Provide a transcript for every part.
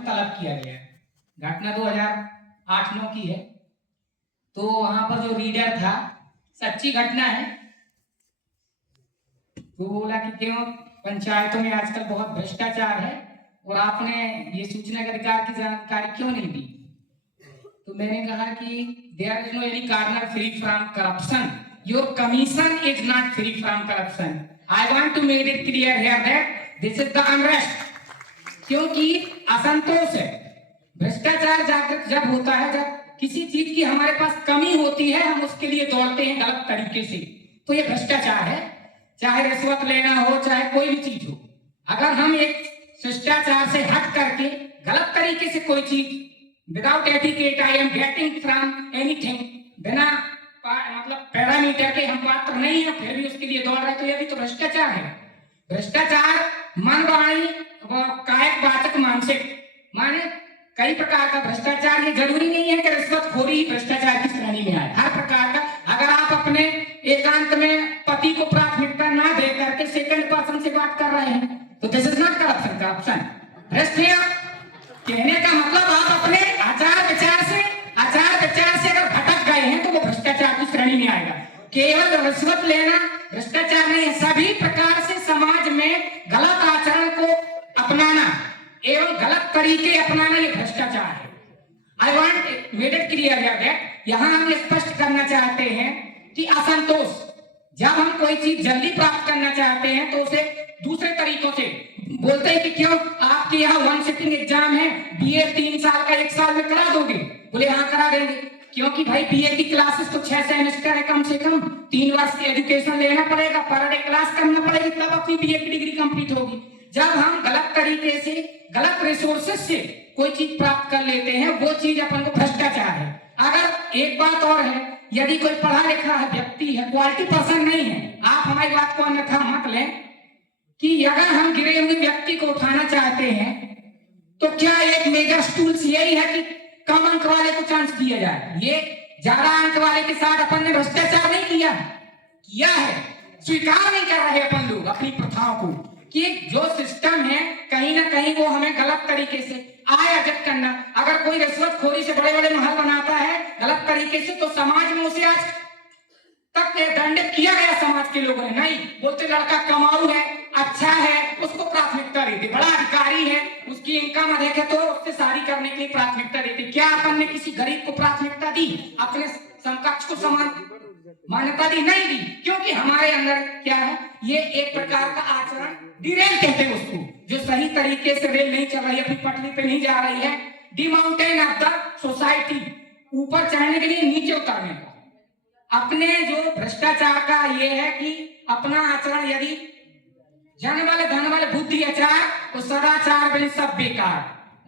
को तलब किया गया है। घटना 2008-9 की है। तो वहां पर जो रीडर था, सच्ची घटना है, तो बोला कि क्यों पंचायतों में आजकल बहुत भ्रष्टाचार है और आपने ये सूचना के अधिकार की जानकारी क्यों नहीं दी। तो मैंने कहा कि there is no any corner free from corruption, your commission is not free from corruption. I want to make it clear here that this is the unrest. क्योंकि असंतोष है। भ्रष्टाचार जागृत जब होता है, जब किसी चीज की हमारे पास कमी होती है, हम उसके लिए दौड़ते हैं गलत तरीके से, तो ये भ्रष्टाचार है। चाहे रिश्वत लेना हो, चाहे कोई भी चीज हो, अगर हम एक शिष्टाचार से हट करके गलत तरीके से कोई चीज without etiquette I am getting from anything, बिना मतलब पैरामीटर के हम पात्र नहीं है, फिर भी उसके लिए दौड़ रहे, तो यह भी तो भ्रष्टाचार है। भ्रष्टाचार मन वाणी कायक वाचक मानसिक, माने कई प्रकार का भ्रष्टाचार। ये जरूरी नहीं है कि रिश्वतखोरी ही भ्रष्टाचार की श्रेणी में आए। हर प्रकार का, अगर आप अपने एकांत में पति को प्राथमिकता ना दे करके सेकंड पर्सन से बात कर रहे हैं, तो this is not corruption. Corruption भ्रष्ट है। कहने का मतलब आप अपने आचार विचार से अगर भटक गए हैं तो वो भ्रष्टाचार की श्रेणी में आएगा। केवल रिश्वत लेना भ्रष्टाचार नहीं है, सभी प्रकार से समाज में गलत आचरण को अपनाना एवं गलत तरीके अपनाना ये भ्रष्टाचार है। I want made it clear that यहां हम स्पष्ट करना चाहते हैं कि असंतोष, जब हम कोई चीज जल्दी प्राप्त करना चाहते हैं तो उसे दूसरे तरीकों से बोलते हैं कि क्यों आपके यहाँ वन सिटिंग एग्जाम है, बीए 3 साल का 1 साल में करा दोगे? बोले हाँ करा देंगे। क्योंकि भाई बीए की क्लासेस तो 6 सेमेस्टर है, कम से कम 3 वर्ष की एजुकेशन लेना पड़ेगा, पर डे क्लास करना पड़ेगी, तब अपनी बीए की डिग्री कंप्लीट होगी। जब हम गलत तरीके से गलत रिसोर्सेस से कोई चीज प्राप्त कर लेते हैं, वो चीज अपन को भ्रष्टाचार है। अगर एक बात और है, यदि कोई पढ़ा लिखा है व्यक्ति है, क्वालिटी पर्सन नहीं है, आप हमारी बात को अन्यथा मत लें कि अगर हम गिरे हुए व्यक्ति को उठाना चाहते हैं तो क्या एक मेजर टूल्स यही है कि कम अंक वाले को चांस दिया जाए? ये ज्यादा अंक वाले के साथ अपन ने भ्रष्टाचार नहीं किया है। स्वीकार नहीं कर रहे अपन लोग अपनी प्रथाओं को कि जो सिस्टम है कहीं ना कहीं वो हमें गलत तरीके से आय अर्जित करना। अगर कोई रिश्वतखोरी से बड़े बड़े महल बनाता है गलत तरीके से, तो समाज में उसे आज तक दंडित किया गया समाज के लोगों ने। नहीं बोलते लड़का कमाऊ है, अच्छा है, उसको प्राथमिकता देते, बड़ा अधिकारी है, उसकी इनकम अधिक है तो उससे शादी करने के लिए प्राथमिकता देते। क्या अपन ने किसी गरीब को प्राथमिकता दी? अपने समकक्ष को समान मान्यता दी? नहीं दी। क्योंकि हमारे अंदर क्या है, ये एक प्रकार का आचरण डिरेल कहते हैं उसको, जो सही तरीके से रेल नहीं चल रही है, अपनी पटरी पे नहीं जा रही है। डिमाउंटेन ऑफ द सोसाइटी, ऊपर चढ़ने के लिए नीचे उतरने का। अपने जो भ्रष्टाचार का ये है कि अपना आचरण, यदि जन वाले धन वाले बुद्धि आचार तो सदाचार बिन सब बेकार।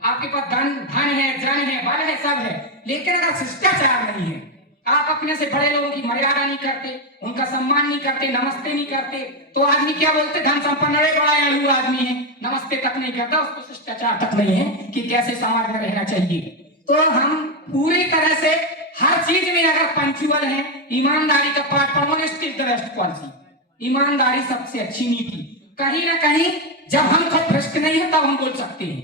आपके पास धन है, जन है, बल है, सब है, लेकिन अगर शिष्टाचार नहीं है, आप अपने से बड़े लोगों की मर्यादा नहीं करते, उनका सम्मान नहीं करते, नमस्ते नहीं करते, तो आदमी क्या बोलते? धन संपन्न है, बड़ा अड़ू आदमी है, नमस्ते तक नहीं करता, उसको शिष्टाचार तक नहीं है कि कैसे समाज में रहना चाहिए। तो हम पूरी तरह से हर चीज में अगर पंक्चुअल है, ईमानदारी का पाठ पढ़ो, honesty is the best policy. ईमानदारी सबसे अच्छी नीति। कहीं ना कहीं जब हम खुद भ्रष्ट नहीं है तब हम बोल सकते हैं।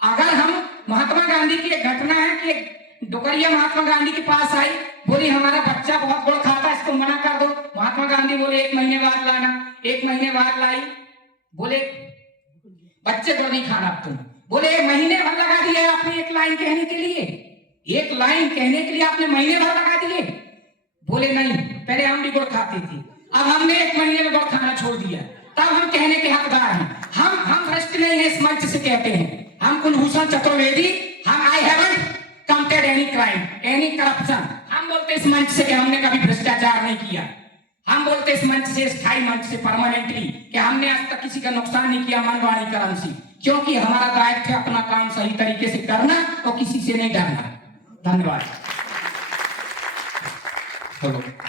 अगर हम महात्मा गांधी की एक घटना है कि डोकरिया महात्मा गांधी के पास आई, बोली हमारा बच्चा बहुत गुड़ खाता है, इसको मना कर दो। महात्मा गांधी बोले 1 महीने बाद लाना। 1 महीने बाद लाई, बोले बच्चे को नहीं खाना तुम। बोले 1 महीने भर लगा दिया आपने एक लाइन कहने के लिए, 1 लाइन कहने के लिए आपने महीने भर लगा दिए। बोले नहीं, पहले हम भी गुड़ खाते थे, अब हमने 1 महीने में गुड़ खाना छोड़ दिया, तब हम कहने के हकदार हैं। हम भ्रष्ट नहीं है, इस मंच से कहते हैं। हम कुलभूषण चतुर्वेदी, हम I haven't committed any crime, any corruption. हम बोलते इस मंच से कि हमने कभी भ्रष्टाचार नहीं किया। हम बोलते इस मंच से, स्थायी मंच से, परमानेंटली, कि हमने आज तक किसी का नुकसान नहीं किया मन वाणी कर्म से, क्योंकि हमारा दायित्व है अपना काम सही तरीके से करना और किसी से नहीं डरना। धन्यवाद।